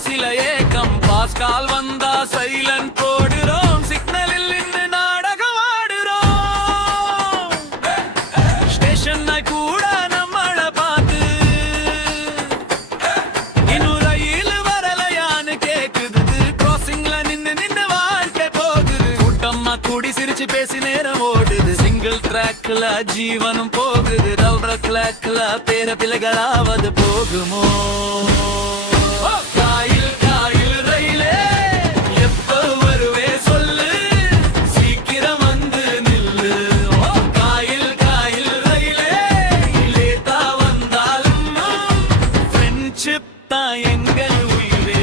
மனசில ஏக்கம் பாஸ்கால் வந்தா சைலண்ட் போடுறோம் சிக்னலில் நின்று நாடகம் ஆடுறோம் ஸ்டேஷன் கூட நம்மள பார்த்து இன்னும் ரயில் வரலையான்னு கேக்குது கிராசிங்ல நின்னு வாழ்க்கை போகுது கூட்டம்மா கூடி சிரிச்சு பேசி நேரம் ஓடுது சிங்கிள் ட்ராக்ல ஜீவனும் போகுது டபுள் ட்ராக்ல பேர பிள்ளைகளாவது போகுமோ காயில் காயில் ரயிலே எப்ப வருவே சொல்லு சீக்கிரம் வந்து நில்லு காயில் காயில் ரயிலே லேட்டா வந்தாலும் ஃப்ரெண்ட்ஷிப் தான் எங்கள் உயிரே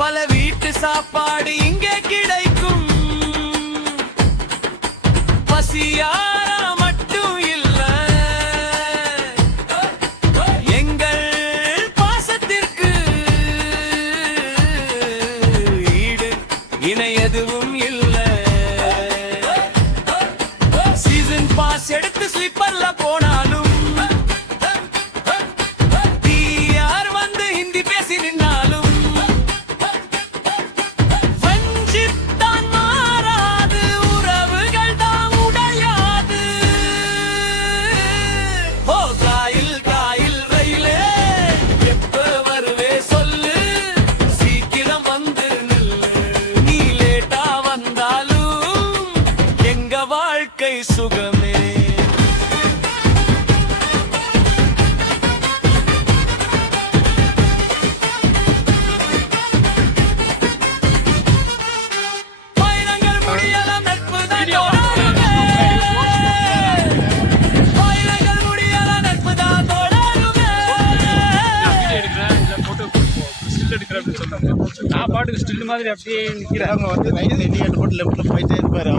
பல வீட்டு சாப்பாடு இங்கே கிடைக்கும் பசியார மட்டும் இல்ல எங்கள் பாசத்திற்கு ஈடு இணை எதுவும் இல்ல சீசன் பாஸ் எடுத்து ஸ்லீப்பர்ல போனாலும் யார் வந்து ஹிந்தி பேசி நின்னாலும் வாழ்க்கை சுகமே பயணங்கள் முடியல நட்பு தான் பயணங்கள் முடியல நட்பு தான் நான் பாட்டுக்கு ஸ்டில் மாதிரி அப்படியே நிக்கிறேன். அவங்க வந்து ரைட் போட்டு லெஃப்ட்ல போயிட்டே இருப்பாரு.